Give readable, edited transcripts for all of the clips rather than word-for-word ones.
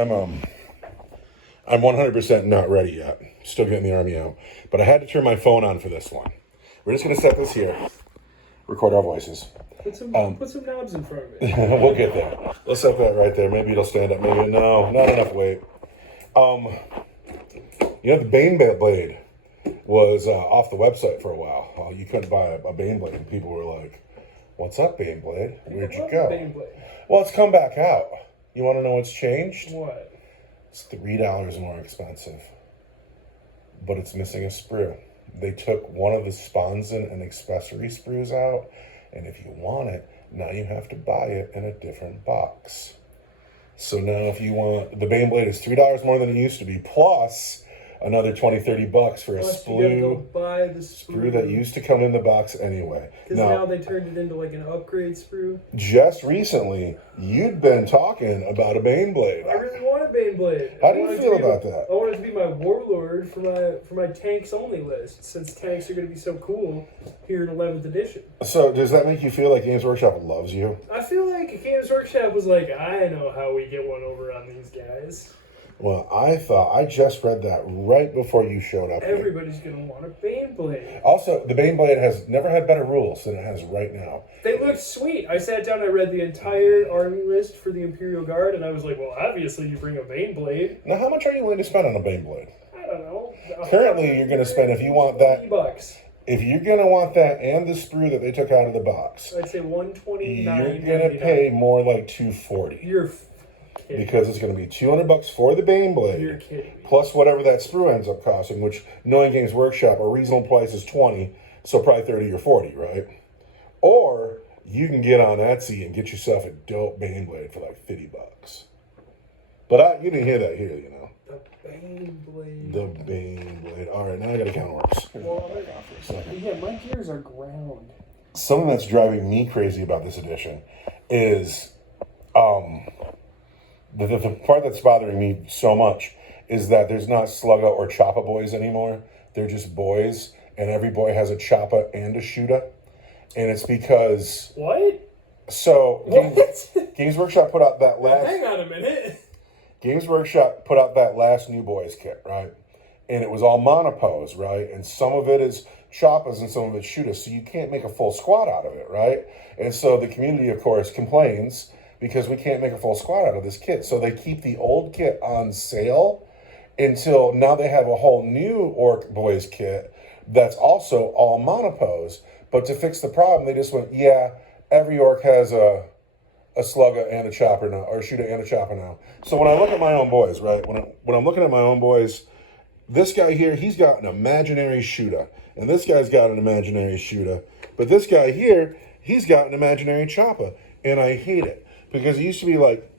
I'm 100% not ready yet. Still getting the army out. But I had to turn my phone on for this one. We're just going to set this here. Record our voices. Put some knobs in front of it. We'll get there. Let's set that right there. Maybe it'll stand up. Maybe no. Not enough weight. The Baneblade was off the website for a while. You couldn't buy a Baneblade. And people were like, what's up, Baneblade? Where'd you go? Baneblade. Well, it's come back out. You want to know what's changed? What? It's $3 more expensive. But it's missing a sprue. They took one of the sponson and accessory sprues out. And if you want it, now you have to buy it in a different box. So now if you want, the Baneblade is $3 more than it used to be, plus another $20-$30 for a Plus, you gotta go sprue. buy the Sprue that used to come in the box anyway. Because now they turned it into like an upgrade sprue. Just recently, you'd been talking about a Baneblade. I really want a Baneblade. How do you feel about that? I want it to be my warlord for my tanks only list, since tanks are going to be so cool here in 11th edition. So does that make you feel like Games Workshop loves you? I feel like Games Workshop was like, I know how we get one over on these guys. Well, I just read that right before you showed up. Everybody's going to want a Baneblade. Also, the Baneblade has never had better rules than it has right now. They look sweet. I sat down, I read the entire army list for the Imperial Guard, and I was like, well, obviously you bring a Baneblade. Now, how much are you willing to spend on a Baneblade? I don't know. Currently, you're going to spend, if you want that, $20. if you're going to want that and the sprue that they took out of the box, I'd say $129. you're going to pay more like $240. You're kidding. Because it's going to be $200 for the Baneblade. You're kidding me. Plus whatever that sprue ends up costing, which, knowing Games Workshop, a reasonable price is $20, so probably $30 or $40, right? Or you can get on Etsy and get yourself a dope Baneblade for like $50. But you didn't hear that here, you know. The Baneblade. The Baneblade. All right, now I got to count works. Well, yeah, my gears are ground. Something that's driving me crazy about this edition is the part that's bothering me so much is that there's not Slugga or Choppa boys anymore. They're just boys, and every boy has a Choppa and a Shooter. And it's because... What? So, What? Games Workshop put out that last... Hang on a minute. Games Workshop put out that last New Boys kit, right? And it was all monopose, right? And some of it is Choppas and some of it's Shooters, so you can't make a full squad out of it, right? And so the community, of course, complains because we can't make a full squad out of this kit. So they keep the old kit on sale until now they have a whole new Orc Boys kit that's also all monopose. But to fix the problem, they just went, yeah, every Orc has a Slugga and a Chopper now, or a Shooter and a Chopper now. So when I look at my own boys, right, when I'm looking at my own boys, this guy here, he's got an imaginary Shooter. And this guy's got an imaginary Shooter. But this guy here, he's got an imaginary Chopper. And I hate it. Because it used to be like,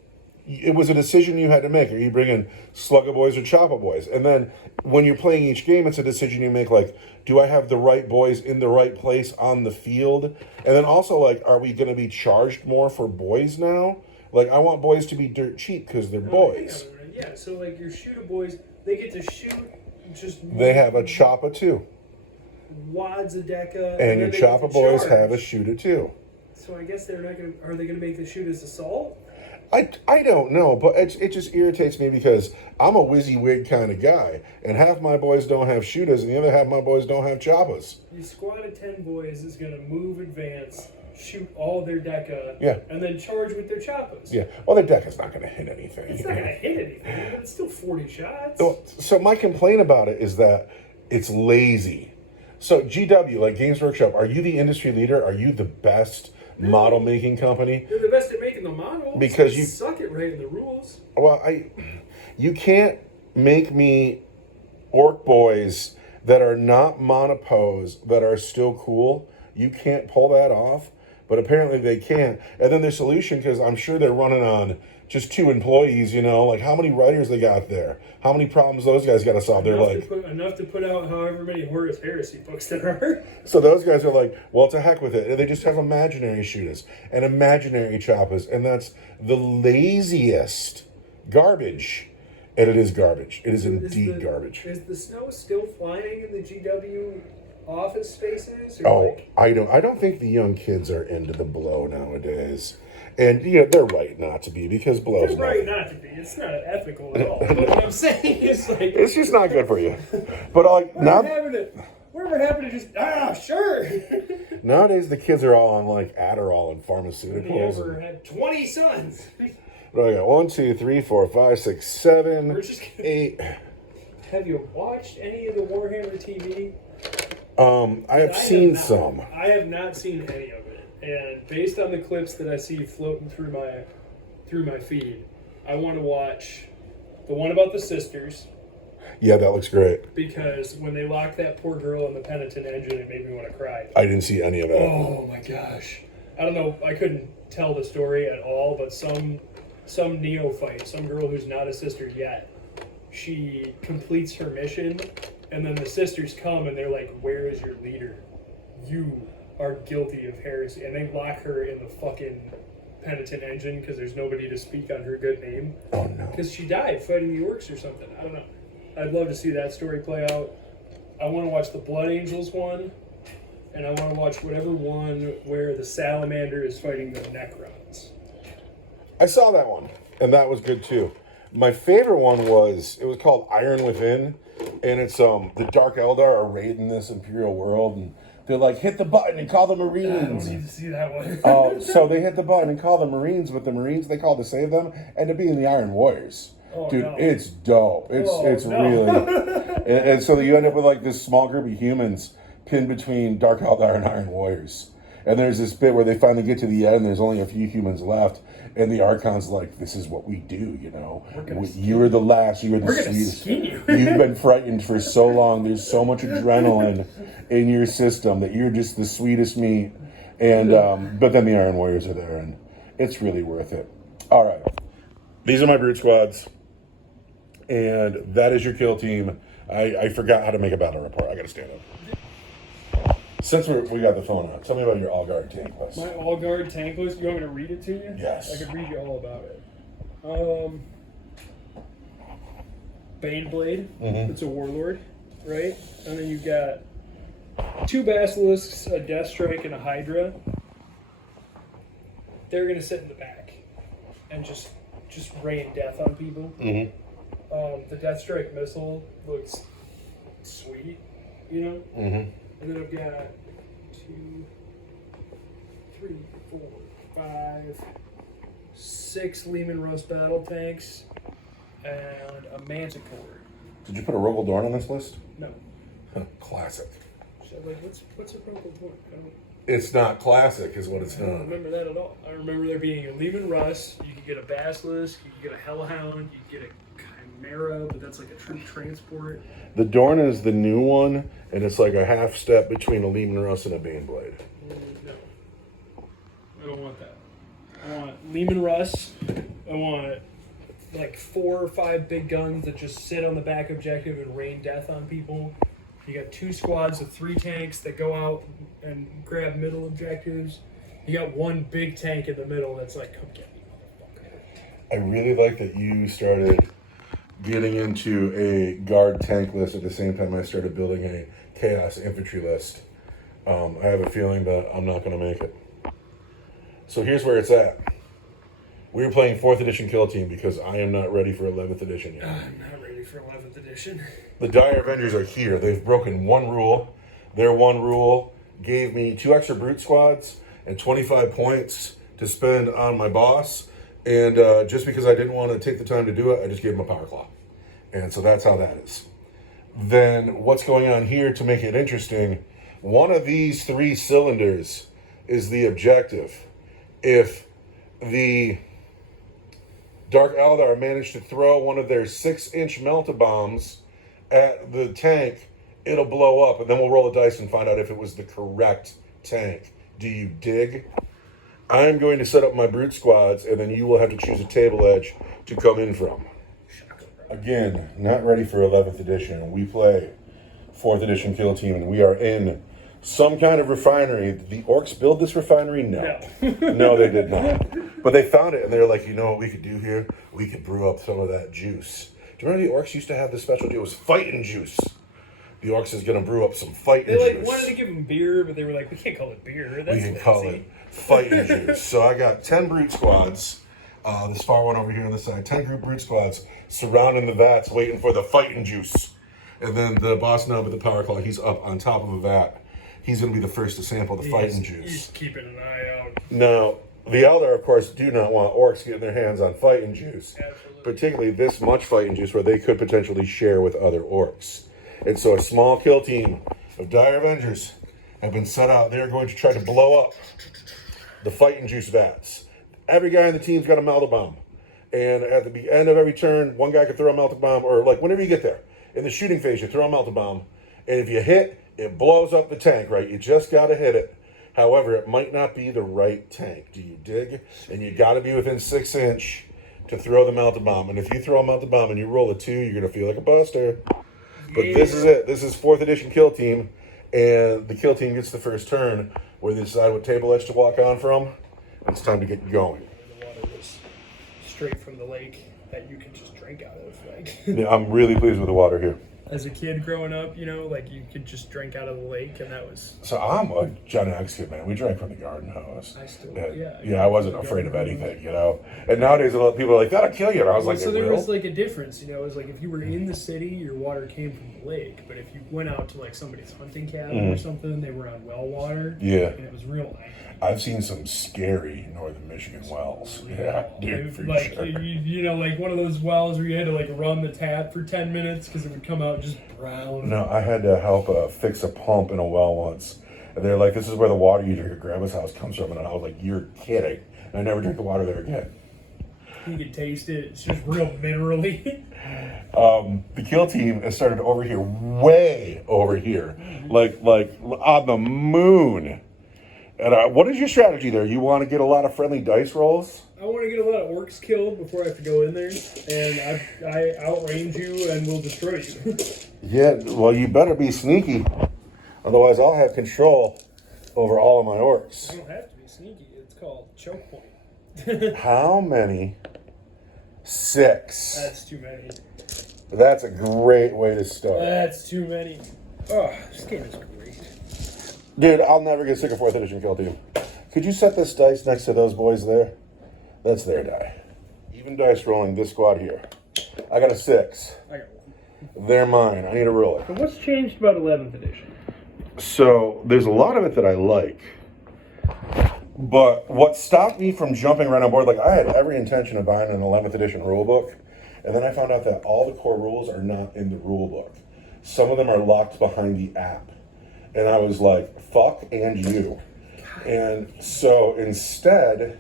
it was a decision you had to make. Are you bringing Slugga boys or Choppa boys? And then when you're playing each game, it's a decision you make like, do I have the right boys in the right place on the field? And then also like, are we going to be charged more for boys now? Like, I want boys to be dirt cheap because they're boys. Yeah, so like your Shooter boys, they get to shoot just... They have a Choppa too. Wads of Deca. And your Choppa boys have a Shooter too. So I guess they're not going to... Are they going to make the Shooters assault? I don't know, but it just irritates me because I'm a WYSIWYG kind of guy, and half my boys don't have Shooters, and the other half of my boys don't have Choppas. Your squad of 10 boys is going to move, advance, shoot all their Deca, yeah, and then charge with their Choppas. Yeah, well, their Deca's not going to hit anything. It's not going to hit anything, but it's still 40 shots. So my complaint about it is that it's lazy. So GW, like Games Workshop, are you the industry leader? Are you the best model making company? They're the best at making the models. Because they you suck at writing the rules. Well, you can't make me Orc boys that are not monopose that are still cool. You can't pull that off, but apparently they can. And then their solution, because I'm sure they're running on just 2 employees, you know, like how many writers they got there? How many problems those guys got to solve? They're like... enough to put out however many Horus Heresy books there are. So those guys are like, well, to heck with it. And they just have imaginary Shooters and imaginary Choppas. And that's the laziest garbage. And it is garbage. It is indeed garbage. Is the snow still flying in the GW office spaces? Or Oh, like, I don't think the young kids are into the blow nowadays. And they're right not to be, because blow's it's right nothing. not to be. It's not ethical at all. But what I'm saying is like It's just not good for you. But like now, whatever happened to just sure. nowadays the kids are all on like Adderall and He pharmaceuticals. ever had 20 sons. But I got 1, 2, 3, 4, 5, 6, 7, We're just 8. Have you watched any of the Warhammer TV? I have seen some. I have not seen any of it. And based on the clips that I see floating through my feed, I want to watch the one about the sisters, Yeah, that looks great. because when they locked that poor girl in the Penitent engine, it made me want to cry. I didn't see any of that. Oh my gosh. I don't know, I couldn't tell the story at all, but some neophyte, some girl who's not a sister yet, she completes her mission, and then the sisters come and they're like, "Where is your leader? You are guilty of heresy." And they lock her in the fucking Penitent engine because there's nobody to speak on her good name. Oh no. Because she died fighting the orcs or something. I don't know. I'd love to see that story play out. I want to watch the Blood Angels one, and I want to watch whatever one where the salamander is fighting the Necrons. I saw that one, and that was good too. My favorite one was called Iron Within, and it's the Dark Eldar are raiding this Imperial world, and they're like, hit the button and call the I don't Marines. need to see that one. So they hit the button and call the Marines, but the Marines they call to save them end up being the Iron Warriors. Oh, Dude, no. it's dope. It's no. really, and so you end up with like this small group of humans pinned between Dark Eldar and Iron Warriors. And there's this bit where they finally get to the end, and there's only a few humans left, and the Archon's like, "This is what we do, You were the last. You were the We're gonna sweetest. skin you." You've been frightened for so long. There's so much adrenaline in your system that you're just the sweetest meat." And but then the Iron Warriors are there, and it's really worth it. All right, these are my brute squads, and that is your kill team. I forgot how to make a battle report. I got to stand up. Since we got the phone out, tell me about your all-guard tank list. My all-guard tank list, you want me to read it to you? Yes. I could read you all about it. Baneblade, it's a warlord, right? And then you've got 2 basilisks, a Deathstrike, and a Hydra. They're gonna sit in the back and just rain death on people. The Deathstrike missile looks sweet, And then I've got 2, 3, 4, 5, 6 Lehman Russ battle tanks and a Manticore. Did you put a Rogel Dorn on this list? No. Classic. So like, what's a Rogel Dorn? It's not classic, is what it's I don't not. remember that at all. I remember there being a Lehman Russ. You could get a Basilisk. You could get a Hellhound. You could get a Chimera, but that's like a troop transport. The Dorn is the new one, and it's like a half step between a Lehman Russ and a Baneblade. No. I don't want that. I want Lehman Russ. I want like 4 or 5 big guns that just sit on the back objective and rain death on people. You got 2 squads of 3 tanks that go out and grab middle objectives. You got 1 big tank in the middle that's like, come get me, motherfucker. I really like that you started getting into a guard tank list at the same time I started building a chaos infantry list. I have a feeling that I'm not going to make it. So here's where it's at. We were playing 4th edition kill team because I am not ready for 11th edition yet. I'm not ready for 11th edition. The Dire Avengers are here. They've broken one rule. Their one rule gave me 2 extra brute squads and 25 points to spend on my boss. And just because I didn't want to take the time to do it, I just gave him a power claw. And so that's how that is. Then what's going on here to make it interesting, one of these 3 cylinders is the objective. If the Dark Eldar managed to throw one of their 6-inch melta-bombs at the tank, it'll blow up, and then we'll roll the dice and find out if it was the correct tank. Do you dig? I'm going to set up my brute squads, and then you will have to choose a table edge to come in from. Again, not ready for 11th edition. We play 4th edition kill team, and we are in some kind of refinery. Did the orcs build this refinery? No. No, they did not. But they found it, and they're like, you know what we could do here? We could brew up some of that juice. Do you remember the orcs used to have this specialty? It was fighting juice. The Orcs is going to brew up some fighting They juice. wanted to give them beer, but they were like, we can't call it beer. That's We can lazy. call it fighting juice. So I got 10 brute squads. This far one over here on the side. 10 group brute squads surrounding the vats, waiting for the fighting juice. And then the boss nub with the power claw, he's up on top of a vat. He's going to be the first to sample the fighting juice. He's keeping an eye out. Now, the Elder, of course, do not want Orcs getting their hands on fighting juice. Absolutely. Particularly this much fighting juice where they could potentially share with other Orcs. And so a small kill team of Dire Avengers have been set out. They're going to try to blow up the fighting juice vats. Every guy on the team's got a melta bomb. And at the end of every turn, one guy can throw a melta bomb, or like whenever you get there. In the shooting phase, you throw a melta bomb. And if you hit, it blows up the tank, right? You just got to hit it. However, it might not be the right tank. Do you dig? And you got to be within 6 inch to throw the melta bomb. And if you throw a melta bomb and you roll a 2, you're going to feel like a buster. But this is it. This is 4th edition kill team. And the kill team gets the first turn where they decide what table edge to walk on from. It's time to get going. The water was straight from the lake that you can just drink out of. Like, Yeah, I'm really pleased with the water here. as a kid growing up, you know, like you could just drink out of the lake, and that was. So I'm a Gen X kid, man. We drank from the garden hose. I still, Yeah, I wasn't afraid of anything, you know. And nowadays, a lot of people are like, "That'll kill you." And I was like, so "It there will." was like a difference, you know. It was like if you were in the city, your water came from the lake, but if you went out to like somebody's hunting cabin or something, they were on well water. Yeah. And it was real icy. I've seen some scary northern Michigan wells. Yeah, dude, for Like sure. you know, like one of those wells where you had to like run the tap for 10 minutes because it would come out just brown. No, I had to help fix a pump in a well once. And they're like, "This is where the water you drink at Grandma's house comes from." And I was like, "You're kidding." And I never drank the water there again. You could taste it. It's just real minerally. The kill team has started over here, way over here, like on the moon. And what is your strategy there? You want to get a lot of friendly dice rolls? I want to get a lot of orcs killed before I have to go in there, and I outrange you and will destroy you. Yeah, well, you better be sneaky. Otherwise, I'll have control over all of my I orcs. don't have to be sneaky. It's called choke point. How many? 6. That's too many. That's a great way to start. That's too many. Oh, this game is great. Dude, I'll never get sick of 4th edition kill team. Could you set this dice next to those boys there? That's their die. Even dice rolling this squad here. I got a 6. I got one. They're mine. I need to roll it. So what's changed about 11th edition? So there's a lot of it that I like. But what stopped me from jumping right on board, like I had every intention of buying an 11th edition rule book. And then I found out that all the core rules are not in the rule book. Some of them are locked behind the app. And I was like, fuck and you. And so instead,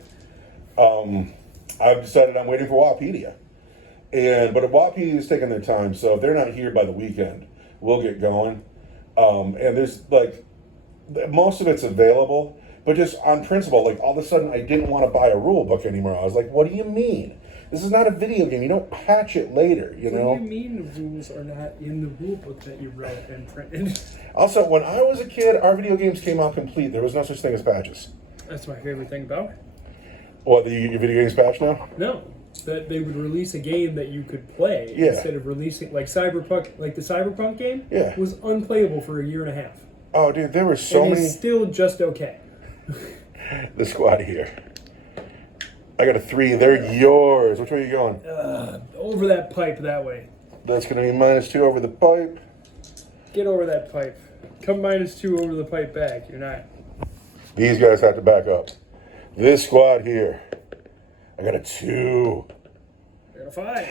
I've decided I'm waiting for Wapedia. But Wapedia is taking their time, so if they're not here by the weekend, we'll get going. And there's like, most of it's available, but just on principle, like all of a sudden I didn't want to buy a rule book anymore. I was like, what do you mean? This is not a video game. You don't patch it later, you know? What do you mean the rules are not in the rule book that you wrote and printed? Also, when I was a kid, our video games came out complete. There was no such thing as patches. That's my favorite thing about it. What, your video games patch now? No, that they would release a game that you could play Yeah. instead of releasing like Cyberpunk, like the Cyberpunk game. Yeah. Was unplayable for a year and a half. Oh, dude, there were so and many. it's still just okay. The squad here. I got a 3. They're yours. Which way are you going? Over that pipe that way. That's going to be -2 over the pipe. Get over that pipe. Come -2 over the pipe back. You're not. These guys have to back up. This squad here. I got a 2. You're a 5.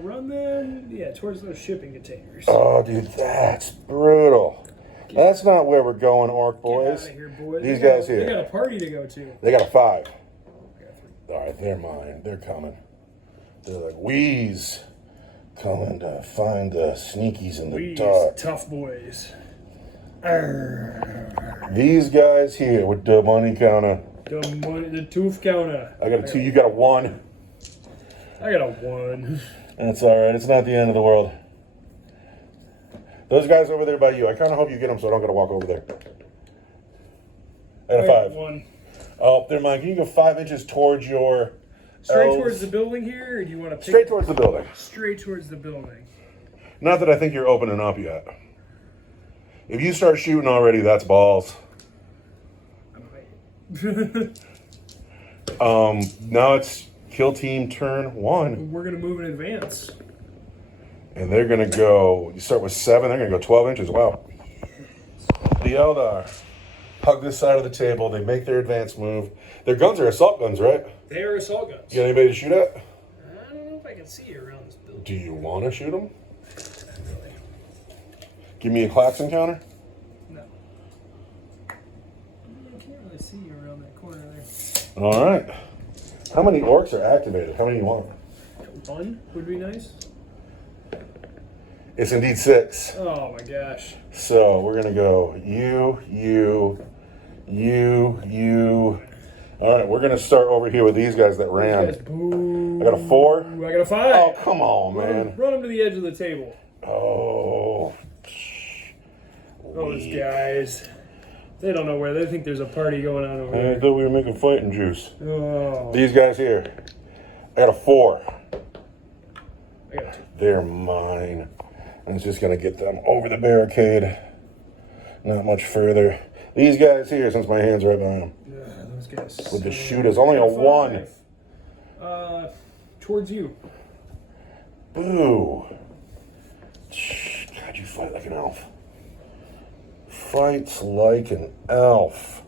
Run them, towards those shipping containers. Oh, dude, that's brutal. That's not where we're going, Orc Get boys. out of here, boys. These They got- guys here. They got a party to go to. They got a 5. I got a 3. All right, they're mine. They're coming. They're like, Wheeze. Coming to find the sneakies in the These dark. tough boys. Arr. These guys here with the money counter. The tooth counter. I got a 2. You got a 1. I got a 1. That's all right. It's not the end of the world. Those guys over there by you, I kind of hope you get them so I don't got to walk over there. I got a 5. 1. Oh, they're mine. Can you go 5 inches towards your Straight elves? towards the building here, or do you want to pick Straight towards the building. straight towards the building? Not that I think you're opening up yet. If you start shooting already, that's balls. Now it's kill team turn 1. We're gonna move in advance. And they're gonna go, you start with 7, they're gonna go 12 inches. Wow. The Eldar hug this side of the table, they make their advance move. Their guns are assault guns, right? They are assault guns. You got anybody to shoot at? I don't know if I can see you around this building. Do you want to shoot them? Give me a Klaxon counter. No. I can't really see you around that corner there. All right. How many orcs are activated? How many do you want? 1 would be nice. It's indeed 6. Oh my gosh. So we're gonna go you. All right, we're gonna start over here with these guys that ran. Yes, boo. I got a 4. I got a 5. Oh, come on, man. Run them to the edge of the table. Oh. Those guys. They don't know where. They think there's a party going on over I there. thought we were making fighting juice. Oh. These guys here. I got a 4. I got 2. They're mine. I'm just gonna get them over the barricade. Not much further. These guys here, since my hands are right behind them. Yeah, those guys. With the shooters, only a 1. Towards you. Boo. God, you fight like an elf. Fights like an elf.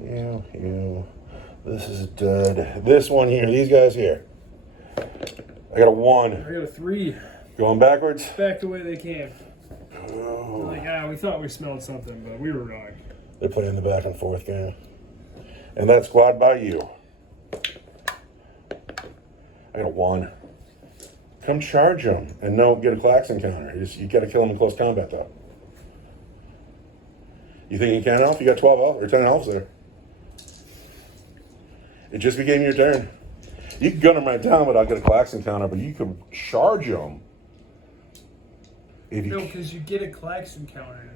You. This is dead. This one here, these guys here. I got a 1. I got a 3. Going backwards. Back the way they came. Oh. Like, we thought we smelled something, but we were wrong. They're playing the back and forth game. And that squad by you. I got a 1. Come charge them and no get a Klaxon counter. You got to kill them in close combat though. You think you can elf? You got 12 elf or 10 elves there. It just became your turn. You can gun them right down without get a Klaxon counter, but you could charge them. If you, No, because you get a Klaxon counter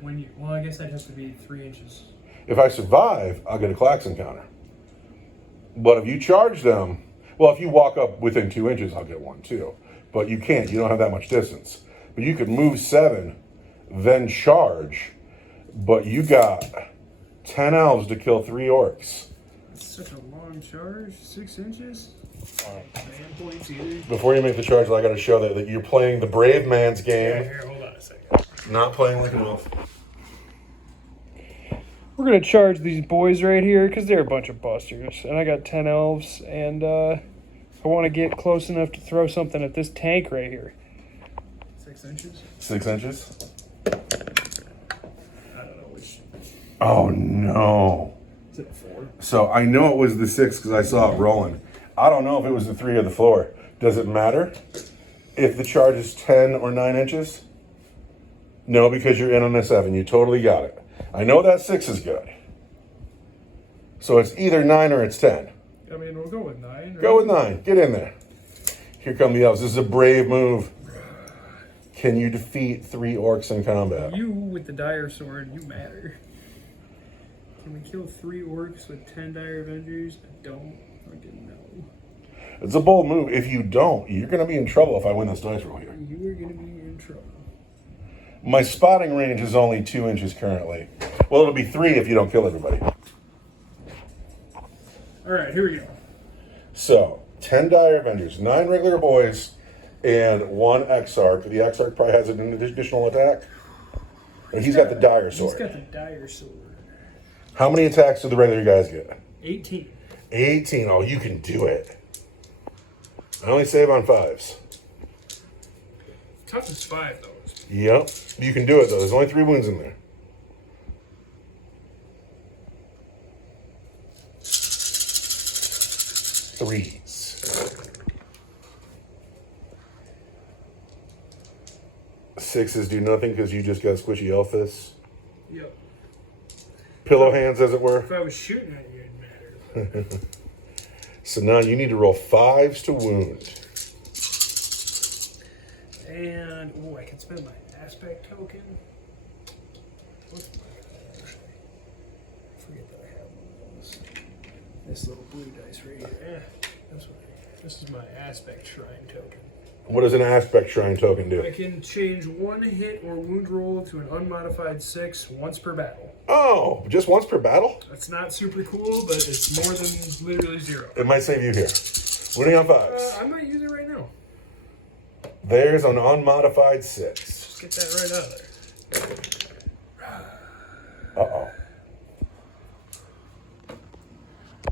when you. Well, I guess that has to be 3 inches. if I survive, I'll get a Klaxon counter. But if you charge them, well, if you walk up within 2 inches, I'll get 1 too. But you can't. You don't have that much distance. But you could move 7, then charge. But you got 10 elves to kill 3 orcs. That's such a long charge. 6 inches? Man points either. Before you make the charge, I got to show that you're playing the brave man's Yeah, game, here, hold on a second. not playing like an elf. We're going to charge these boys right here because they're a bunch of busters. And I got 10 elves, and I want to get close enough to throw something at this tank right here. 6 inches? 6 inches? I don't know which. Oh, no. Is it a 4? So I know it was the 6 because I saw it rolling. I don't know if it was the 3 or the 4. Does it matter if the charge is 10 or 9 inches? No, because you're in on a 7. You totally got it. I know that 6 is good. So it's either 9 or it's 10. I mean, we'll go with 9. Right? Go with 9. Get in there. Here come the elves. This is a brave move. Can you defeat 3 orcs in combat? You with the dire sword, you matter. Can we kill 3 orcs with 10 dire avengers? I don't fucking know. It's a bold move. If you don't, you're going to be in trouble if I win this dice roll here. You are going to be in trouble. My spotting range is only 2 inches currently. Well, it'll be 3 if you don't kill everybody. All right, here we go. So, 10 dire avengers, 9 regular boys, and 1 Exarch. The Exarch probably has an additional attack. And he's got the dire sword. He's got the dire sword. How many attacks do the regular guys get? 18. 18. Oh, you can do it. I only save on 5s. Tough is 5, though. Yep. You can do it, though. There's only 3 wounds in there. Threes. 6s do nothing because you just got squishy elf fists. Yep. Pillow hands, as it were. If I was shooting at you, it'd matter. So now you need to roll 5s to wound. And, oh, I can spend my aspect token. What's my, I forget that I have one of those. This little blue dice right here. This is my aspect shrine token. What does an aspect shrine token do? I can change one hit or wound roll to an unmodified 6 once per battle. Oh, just once per battle? That's not super cool, but it's more than literally 0. It might save you here. Winning on 5s. I might use it right now. There's an unmodified 6. Just get that right out of there. Uh-oh.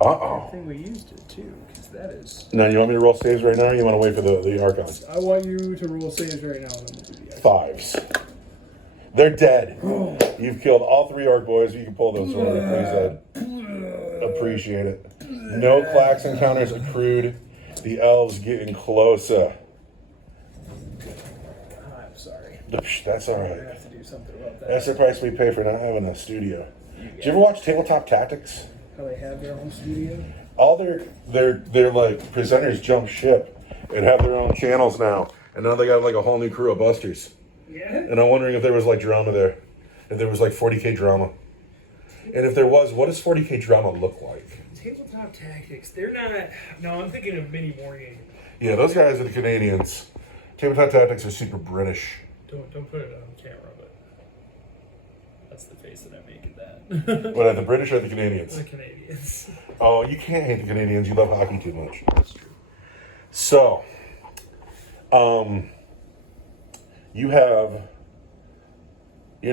Uh-oh. I think we used it too, because that is. Now, you want me to roll saves right now, or you want to wait for the Archons? I want you to roll saves right now. And then we'll do the 5s. They're dead. You've killed all 3 Orc boys. You can pull those over, please, Ed. Appreciate it. No Clax encounters accrued. The elves getting closer. I'm sorry. That's all I right. have to do something about that. That's the price we pay for not having a studio. Did you ever watch Tabletop Tactics? How they have their own studio? All their like presenters jump ship and have their own channels now, and now they got like a whole new crew of busters. Yeah. And I'm wondering if there was like drama there, if there was like 40K drama, and if there was, what does 40K drama look like? Tabletop Tactics. They're not. No, I'm thinking of Mini Wargame. Yeah, those guys are the Canadians. Tabletop Tactics are super British. Don't put it on camera, but that's the face that I'm making that. But are the British or the Canadians? The Canadians. Oh, you can't hate the Canadians. You love hockey too much. That's true. So, you're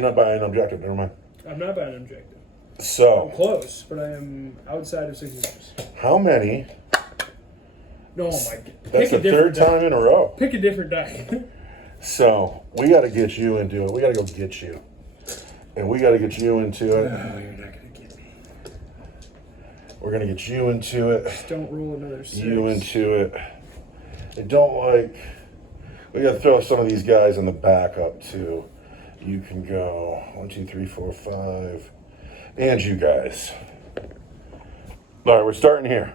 not buying an objective, never mind. I'm not buying an objective. I'm So, close, but I am outside of 6 inches. how many? No, my God. That's the third time in a row. Pick a different die. So, we got to get you into it. We got to go get you. And we got to get you into it. You're not going to get me. We're going to get you into it. Just don't roll another 6. You into it. I don't like. We got to throw some of these guys in the backup too. You can go 1, 2, 3, 4, 5, and you guys. All right, we're starting here.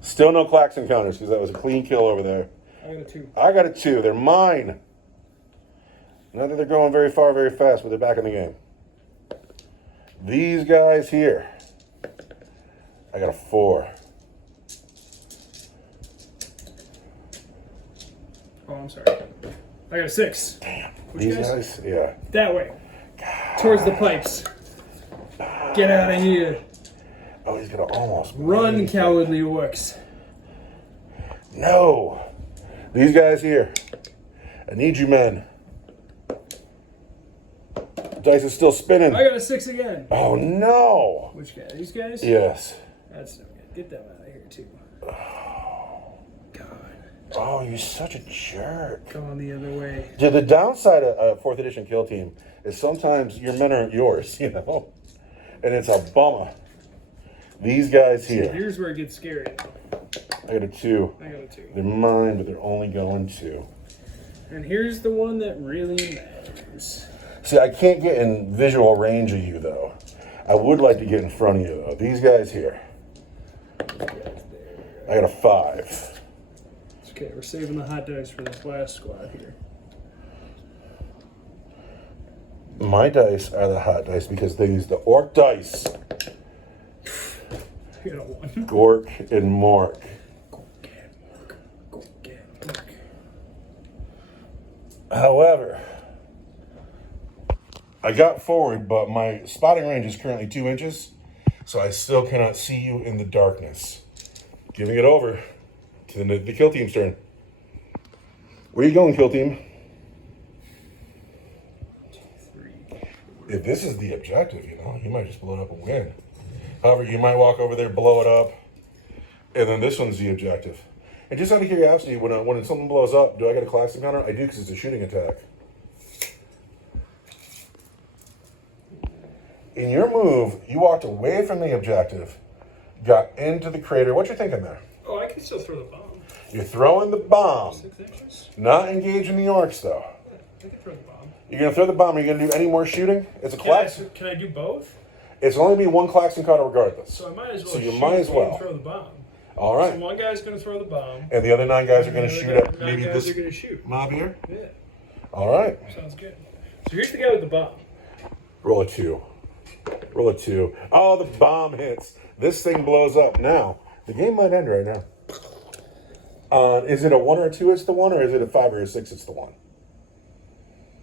Still no Clax encounters because that was a clean kill over there. I got a 2. I got a 2. They're mine. Not that they're going very far, very fast, but they're back in the game. These guys here. I got a 4. Oh, I'm sorry. I got a 6. Damn. Which These guys? guys? Yeah. That way. Towards the pipes. Get out of here. Oh, he's gonna almost Run, cowardly orcs. No. These guys here. I need you, men. Dice is still spinning. I got a 6 again. Oh no. Which guy? These guys? Yes. That's no good. Get them out of here, too. God. Oh, you're such a jerk. Going the other way. Dude, the downside of 4th edition kill team is sometimes your men aren't yours, you know? And it's a bummer. These guys here. Here's where it gets scary. I got a 2. I got a 2. They're mine, but they're only going 2. And here's the one that really matters. See, I can't get in visual range of you, though. I would like to get in front of you, though. These guys here. I got a 5. It's okay, we're saving the hot dice for this last squad here. My dice are the hot dice because they use the orc dice. I got a 1. Gork and Mork. However, I got forward, but my spotting range is currently 2 inches, so I still cannot see you in the darkness. Giving it over to the kill team's turn. Where are you going, kill team? 2, 3. If this is the objective, you might just blow it up and win. However, you might walk over there, blow it up, and then this one's the objective. And just out of curiosity, when something blows up, do I get a class encounter? I do because it's a shooting attack. In your move, you walked away from the objective, got into the crater. What you thinking there? Oh, I can still throw the bomb. You're throwing the bomb. 6 inches? Not engaging the orcs, though. I can throw the bomb. You're going to throw the bomb. Are you going to do any more shooting? It's a class. Can I do both? It's only be one class encounter regardless. So I might as well So you shoot might as and well. throw the bomb. All So right. one guy's going to throw the bomb. And the other 9 guys are going to and the shoot other at nine maybe guys this are going to shoot. mob here. Yeah, All right. sounds good. So here's the guy with the bomb. Roll a 2. Roll a 2. Oh, the bomb hits. This thing blows up. Now, the game might end right now. Is it a 1 or a 2 it's the 1, or is it a 5 or a 6 it's the 1?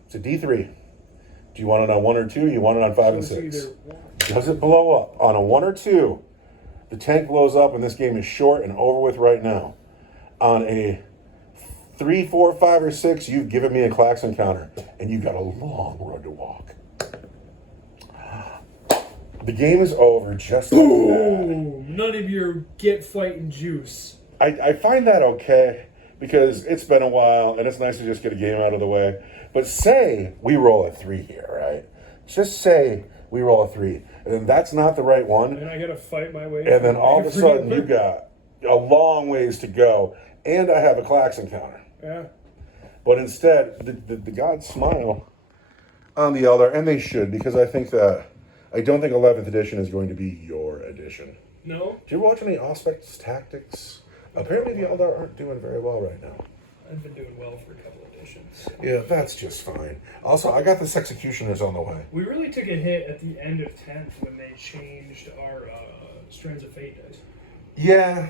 It's a D3. Do you want it on 1 or 2? Or you want it on 5 and So 6? it's either one. Does it blow up? On a 1 or 2, the tank blows up and this game is short and over with right now. On a 3, 4, 5, or 6, you've given me a klaxon counter and you've got a long road to walk. The game is over just like that. Ooh, none of your get fighting juice. I find that okay because it's been a while and it's nice to just get a game out of the way. But say we roll a 3 here, right? Just say we roll a 3, and then that's not the right one. And I gotta fight my way. And then all of a sudden you got a long ways to go, and I have a klaxon counter. Yeah. But instead, the gods smile on the Elder, and they should, because I don't think 11th edition is going to be your edition. No? Did you watch any Auspex Tactics? Apparently the Eldar aren't doing very well right now. I've been doing well for a couple editions. So. Yeah, that's just fine. Also, I got this Executioners on the way. We really took a hit at the end of 10th when they changed our Strands of Fate dice. Yeah,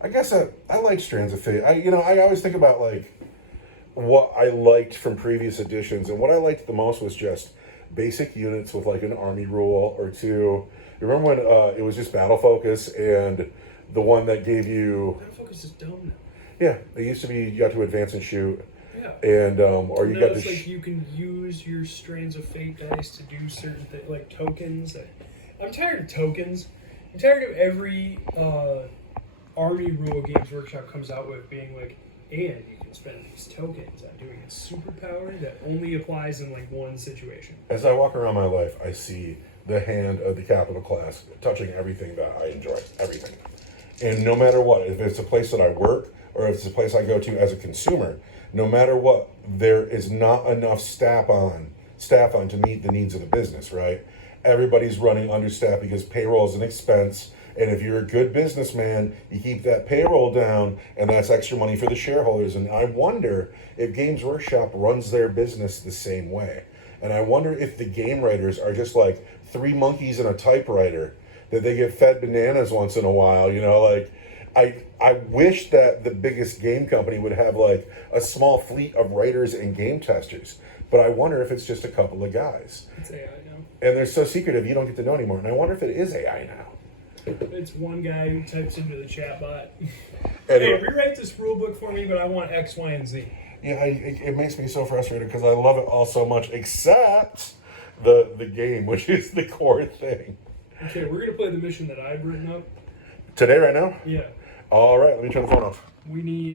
I guess I like Strands of Fate. I always think about like what I liked from previous editions, and what I liked the most was just basic units with like an army rule or two. You remember when it was just battle focus, and the one that gave you Battle Focus is dumb now. yeah, it used to be you got to advance and shoot, Yeah. and or you No, got to it's like you can use your Strands of Fate dice to do certain things, like tokens. I'm tired of tokens. I'm tired of every Army Rule Games Workshop comes out with being like, and you can spend these tokens on doing a superpower that only applies in like one situation. As I walk around my life, I see the hand of the capital class touching everything that I enjoy, everything. And no matter what, if it's a place that I work or if it's a place I go to as a consumer, no matter what, there is not enough staff on to meet the needs of the business, right? Everybody's running understaffed because payroll is an expense. And if you're a good businessman, you keep that payroll down, and that's extra money for the shareholders. And I wonder if Games Workshop runs their business the same way. And I wonder if the game writers are just like 3 monkeys and a typewriter, that they get fed bananas once in a while, like I wish that the biggest game company would have like a small fleet of writers and game testers, but I wonder if it's just a couple of guys. It's AI now. And they're so secretive you don't get to know anymore. And I wonder if it is AI now. It's one guy who types into the chat bot. Anyway. Hey, rewrite this rule book for me, but I want X, Y, and Z. Yeah, it makes me so frustrated because I love it all so much, except the game, which is the core thing. Okay, we're gonna play the mission that I've written up. Today, right now? Yeah. All right, let me turn the phone off. We need